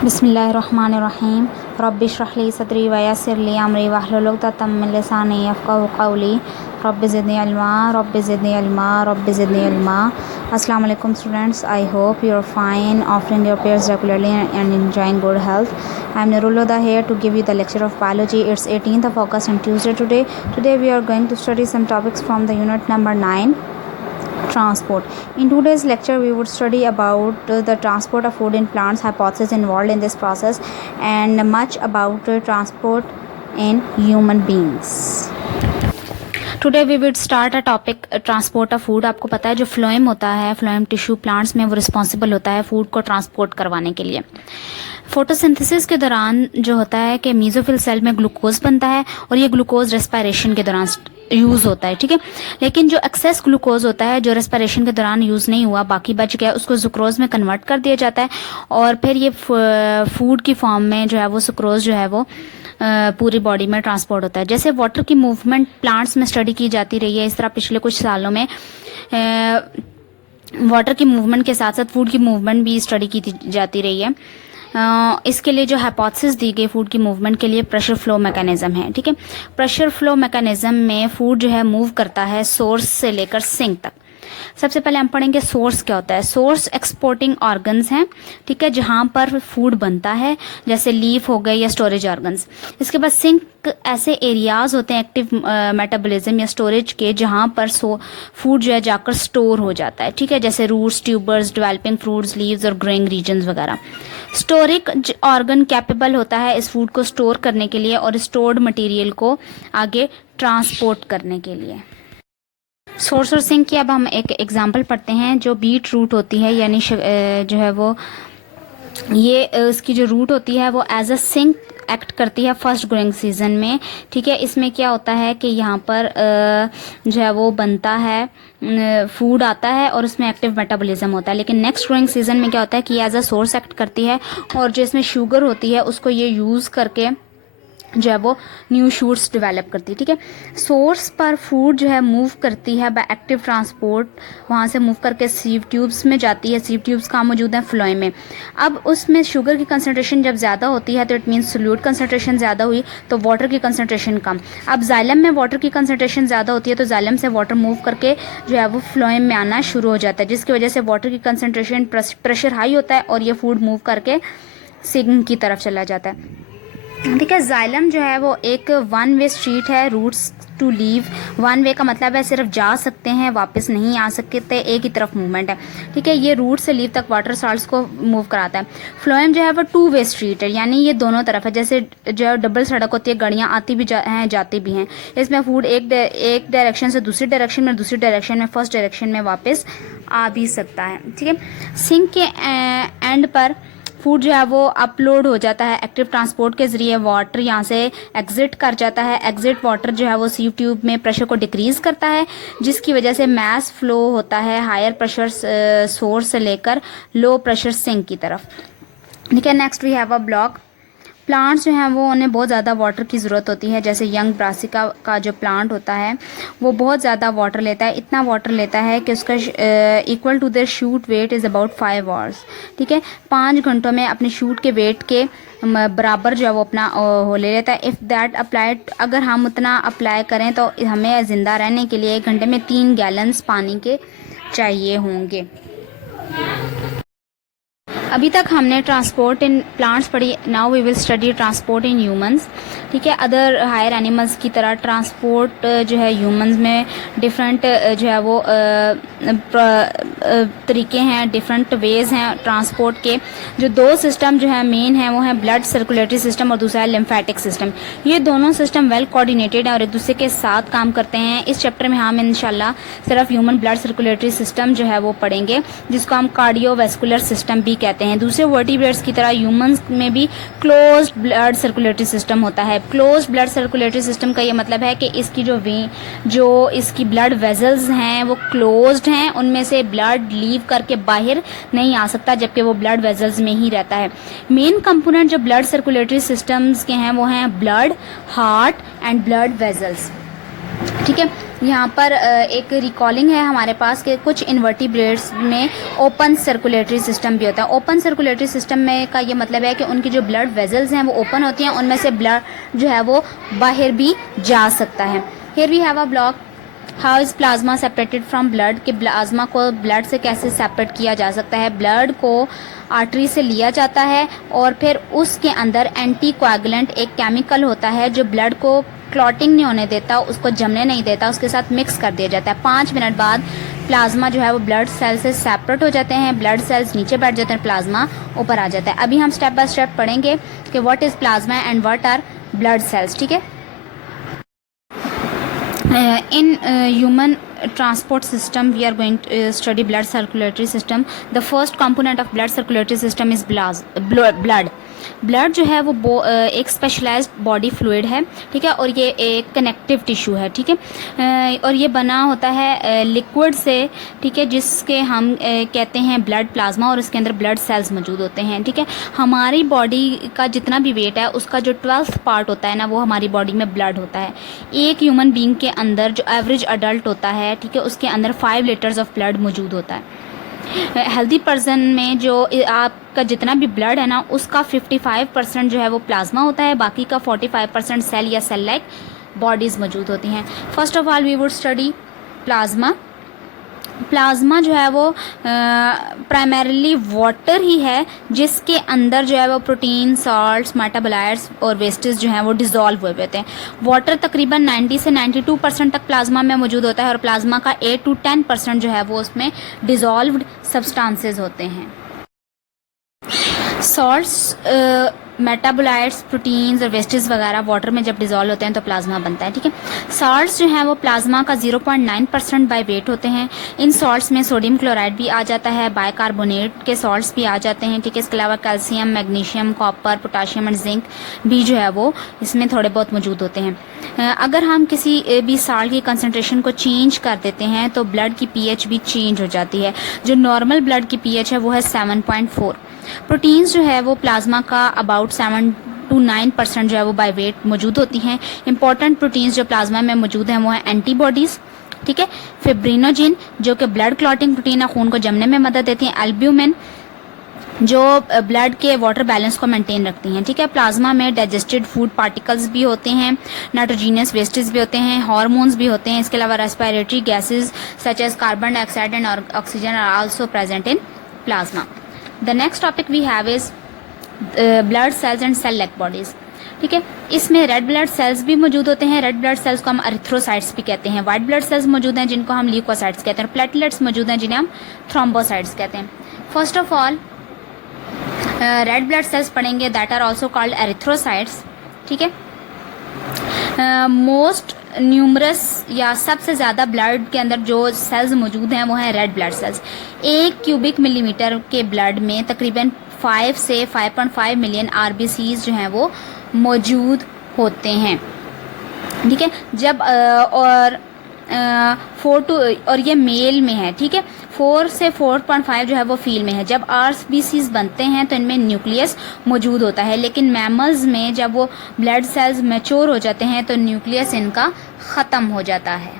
बिस्मिल्लाहिर्रहमानिर्रहीम रब्बि इश्रह ली सदरी व यस्सिर ली अमरी वहलुल उक़दतम मिन लिसानी यफ़क़हू क़ौली रब्बि ज़िदनी इल्मा। अस्सलाम वालेकुम students, I hope you are fine, offering your prayers regularly and enjoying good health. I am Nurul Huda here to give you the lecture of biology. It's 18th of August and Tuesday today. Today we are going to study some topics from the unit number 9. Transport. In today's lecture we would study about the transport of food in plants, hypotheses involved in this process, and much about transport in human beings. Today we would start a topic transport of food. आपको पता है जो phloem होता है, phloem tissue plants में वो responsible होता है फूड को ट्रांसपोर्ट करवाने के लिए। फोटोसिंथेसिस के दौरान जो होता है कि मीजोफिल सेल में ग्लूकोज बनता है और ये ग्लूकोज रेस्पिरेशन के दौरान यूज़ होता है, ठीक है। लेकिन जो एक्सेस ग्लूकोज होता है जो रेस्पिरेशन के दौरान यूज़ नहीं हुआ, बाकी बच गया, उसको सुक्रोज में कन्वर्ट कर दिया जाता है और फिर ये फूड की फॉर्म में जो है वो सुक्रोज जो है वो पूरी बॉडी में ट्रांसपोर्ट होता है। जैसे वाटर की मूवमेंट प्लांट्स में स्टडी की जाती रही है, इस तरह पिछले कुछ सालों में वाटर की मूवमेंट के साथ साथ फूड की मूवमेंट भी स्टडी की जाती रही है। इसके लिए जो हाइपोथेसिस दी गई फूड की मूवमेंट के लिए प्रेशर फ्लो मैकेनिज्म है, ठीक है। प्रेशर फ्लो मैकेनिज्म में फूड जो है मूव करता है सोर्स से लेकर सिंक तक। सबसे पहले हम पढ़ेंगे सोर्स क्या होता है। सोर्स एक्सपोर्टिंग ऑर्गन्स हैं, ठीक है, जहां पर फूड बनता है, जैसे लीफ हो गए या स्टोरेज ऑर्गन्स। इसके बाद सिंक ऐसे एरियाज होते हैं एक्टिव मेटाबॉलिज्म या स्टोरेज के, जहां पर फूड जो है जाकर स्टोर हो जाता है, ठीक है, जैसे roots, tubers, developing fruits, leaves और ग्रोइंग रीजन्स वगैरह। स्टोरिक ऑर्गन कैपेबल होता है इस फूड को स्टोर करने के लिए और स्टोर्ड मटेरियल को आगे ट्रांसपोर्ट करने के लिए। सोर्स और सिंक की अब हम एक एग्जांपल पढ़ते हैं। जो बीट रूट होती है, यानी जो है वो ये उसकी जो रूट होती है वो एज अ सिंक एक्ट करती है फर्स्ट ग्रोइंग सीजन में, ठीक है। इसमें क्या होता है कि यहाँ पर जो है वो बनता है, फूड आता है और उसमें एक्टिव मेटाबॉलिज्म होता है। लेकिन नेक्स्ट ग्रोइंग सीजन में क्या होता है कि एज अ सोर्स एक्ट करती है और जो इसमें शुगर होती है उसको ये यूज़ करके जो है वो न्यू शूट्स डेवलप करती है, ठीक है। सोर्स पर फूड जो है मूव करती है बाय एक्टिव ट्रांसपोर्ट, वहाँ से मूव करके सीव ट्यूब्स में जाती है। सीव ट्यूब्स कहाँ मौजूद हैं? फ्लोएम में। अब उसमें शुगर की कंसनट्रेशन जब ज़्यादा होती है तो इट मीन्स सोल्यूट कंसनट्रेशन ज़्यादा हुई तो वाटर की कंसनट्रेशन कम। अब जाइलम में वाटर की कंसनट्रेशन ज़्यादा होती है तो जाइलम से वाटर मूव करके जो है वो फ्लोएम में आना शुरू हो जाता है, जिसकी वजह से वाटर की कंसनट्रेशन प्रेशर हाई होता है और ये फूड मूव करके सिंक की तरफ चला जाता है, ठीक है। जाइलम जो है वो एक वन वे स्ट्रीट है, roots to leave. One way का मतलब है सिर्फ जा सकते हैं, वापस नहीं आ सकते, एक ही तरफ मूवमेंट है, ठीक है। ये रूट से लीव तक वाटर साल्ट्स को मूव कराता है। फ्लोएम जो है वो टू वे स्ट्रीट है, यानी ये दोनों तरफ है। जैसे जो डबल सड़क होती है, गाड़ियाँ आती भी हैं जाती भी हैं। इसमें फूड एक डायरेक्शन से दूसरी डायरेक्शन में, दूसरी डायरेक्शन में फर्स्ट डायरेक्शन में वापस आ भी सकता है, ठीक है। सिंक के एंड पर फूड जो है वो अपलोड हो जाता है एक्टिव ट्रांसपोर्ट के जरिए। वाटर यहाँ से एग्जिट कर जाता है। एग्जिट वाटर जो है वो सीव ट्यूब में प्रेशर को डिक्रीज करता है, जिसकी वजह से मैस फ्लो होता है हायर प्रेशर सोर्स से लेकर लो प्रेशर सिंक की तरफ, ठीक है। Next we have a block. Plants जो हैं वो उन्हें बहुत ज़्यादा वाटर की ज़रूरत होती है। जैसे यंग ब्रासिका का जो प्लांट होता है वो बहुत ज़्यादा वाटर लेता है, इतना वाटर लेता है कि उसका equal to their shoot weight is about 5 hours, ठीक है। 5 घंटों में अपने शूट के वेट के बराबर जो है वो अपना हो ले लेता है। इफ़ दैट अप्लाइड, अगर हम उतना अप्लाई करें तो हमें ज़िंदा रहने के लिए 1 घंटे में 3 गैलन्स पानी के चाहिए होंगे। अभी तक हमने ट्रांसपोर्ट इन प्लांट्स पढ़ी, now we will study transport in humans, ठीक है। अदर हायर एनिमल्स की तरह ट्रांसपोर्ट जो है ह्यूमंस में डिफरेंट जो है वो तरीके हैं, डिफरेंट वेज हैं ट्रांसपोर्ट के। जो 2 सिस्टम जो है मेन है वो है ब्लड सर्कुलेटरी सिस्टम और दूसरा है लिम्फेटिक सिस्टम। ये दोनों सिस्टम वेल कोऑर्डिनेटेड हैं और एक दूसरे के साथ काम करते हैं। इस चैप्टर में हम इंशाल्लाह सिर्फ ह्यूमन ब्लड सर्कुलेटरी सिस्टम जो है वो पढ़ेंगे, जिसको हम कार्डियोवैस्कुलर सिस्टम भी कहते हैं। दूसरे वर्टिब्रेट्स की तरह ह्यूमंस में भी क्लोज्ड ब्लड सर्कुलेटरी सिस्टम होता है। क्लोज्ड ब्लड सर्कुलेटरी सिस्टम का ये मतलब है कि इसकी जो इसकी ब्लड वेजल्स हैं वो क्लोज्ड हैं, उनमें से ब्लड लीव करके बाहर नहीं आ सकता, जबकि वो ब्लड वेजल्स में ही रहता है। मेन कंपोनेंट जो ब्लड सर्कुलेटरी सिस्टम्स के हैं वो हैं blood, heart and blood vessels. ठीक है। यहाँ पर एक रिकॉलिंग है हमारे पास कि कुछ इन्वर्टिब्रेट्स में ओपन सर्कुलेटरी सिस्टम भी होता है। ओपन सर्कुलेटरी सिस्टम में का ये मतलब है कि उनकी जो ब्लड वेजल्स हैं वो ओपन होती हैं, उनमें से ब्लड जो है वो बाहर भी जा सकता है। Here we have a block, how is plasma separated from blood, कि प्लाज्मा को ब्लड से कैसे सेपरेट किया जा सकता है। ब्लड को आर्टरी से लिया जाता है और फिर उसके अंदर एंटी कोएगुलेंट एक केमिकल होता है जो ब्लड को क्लॉटिंग नहीं होने देता, उसको जमने नहीं देता, उसके साथ मिक्स कर दिया जाता है। 5 मिनट बाद प्लाज्मा जो है वो ब्लड सेल से सेपरेट हो जाते हैं, ब्लड सेल्स नीचे बैठ जाते हैं, प्लाज्मा ऊपर आ जाता है। अभी हम स्टेप बाय स्टेप पढ़ेंगे कि what is plasma and what are blood cells. ठीक है। In human transport system we are going to study blood circulatory system. The first component of blood circulatory system is blood. Blood जो है वो एक specialised body fluid है, ठीक है, और ये एक कनेक्टिव टिश्यू है, ठीक है, और ये बना होता है लिक्विड से, ठीक है, जिसके हम कहते हैं ब्लड प्लाज्मा, और इसके अंदर ब्लड सेल्स मौजूद होते हैं। ठीक है। हमारी बॉडी का जितना भी वेट है उसका जो 12th पार्ट होता है ना वो हमारी बॉडी में ब्लड होता है। एक ह्यूमन बींग के अंदर जो एवरेज अडल्ट होता है, ठीक है, उसके अंदर 5 लीटर्स ऑफ ब्लड मौजूद होता है। हेल्दी पर्सन में जो आपका जितना भी ब्लड है ना उसका 55% जो है वो प्लाज्मा होता है, बाकी का 45% सेल या सेल लाइक बॉडीज़ मौजूद होती हैं। First of all we would study plasma. Plasma जो है वो प्राइमरीली वाटर ही है जिसके अंदर जो है वो प्रोटीन, सॉल्ट्स, मेटाबोलाइट्स और वेस्टेज जो हैं वो डिज़ोल्व हुए होते हैं। वाटर तकरीबन 90 से 92% तक प्लाज्मा में मौजूद होता है और प्लाज्मा का 8 to 10% जो है वो उसमें डिज़ोल्व्ड सब्सटेंसेस होते हैं। सॉल्ट्स, मेटाबोलाइट्स, प्रोटीन्स और वेस्टेज वगैरह वाटर में जब डिज़ोल्व होते हैं तो प्लाज्मा बनता है। ठीक है। सॉल्ट्स जो हैं वो प्लाज्मा का 0.9% बाय वेट होते हैं। इन सॉल्ट्स में सोडियम क्लोराइड भी आ जाता है, बाइकार्बोनेट के सॉल्ट्स भी आ जाते हैं। ठीक है। इसके अलावा कैल्शियम, मैग्नीशियम, कॉपर, पोटाशियम और जिंक भी जो है वो इसमें थोड़े बहुत मौजूद होते हैं। अगर हम किसी भी सॉल्ट की कंसनट्रेशन को चेंज कर देते हैं तो ब्लड की pH भी चेंज हो जाती है। जो नॉर्मल ब्लड की pH है वो है 7.4। प्रोटीन्स जो है वो प्लाज्मा का अबाउट 7 to 9% जो है वो बाय वेट मौजूद होती हैं। इंपॉर्टेंट प्रोटीन्स जो प्लाज्मा में मौजूद हैं वो है एंटीबॉडीज़, ठीक है, फिब्रिनोजिन जो कि ब्लड क्लॉटिंग प्रोटीन है, खून को जमने में मदद देती हैं, एल्ब्यूमिन जो ब्लड के वाटर बैलेंस को मेंटेन रखती हैं। ठीक है। प्लाज्मा में डाइजेस्टेड फूड पार्टिकल्स भी होते हैं, नाइट्रोजीनियस वेस्टेज भी होते हैं, हार्मोन्स भी होते हैं। इसके अलावा respiratory gases such as carbon dioxide and oxygen are also present in plasma. The next topic we have is blood cells and cell like bodies. ठीक है। इसमें रेड ब्लड सेल्स भी मौजूद होते हैं। रेड ब्लड सेल्स को हम erythrocytes भी कहते हैं। वाइट ब्लड सेल्स मौजूद हैं जिनको हम ल्यूकोसाइट्स कहते हैं। प्लेटलेट्स मौजूद हैं जिन्हें हम थ्रोम्बोसाइट्स कहते हैं। First of all red blood cells पढ़ेंगे, that are also called erythrocytes. ठीक है। मोस्ट न्यूमरस या सबसे ज़्यादा ब्लड के अंदर जो सेल्स मौजूद हैं वो हैं red blood sales. 1 cubic millimetre के ब्लड में तकरीबन 5 से 5.5 मिलियन RBCs जो हैं वो मौजूद होते हैं। ठीक है। जब और 4 to और ये मेल में है, ठीक है, 4 से 4.5 जो है वो फील में है। जब RBCs बनते हैं तो इनमें न्यूक्लियस मौजूद होता है, लेकिन मैमल्स में जब वो ब्लड सेल्स मैच्योर हो जाते हैं तो न्यूक्लियस इनका ख़त्म हो जाता है।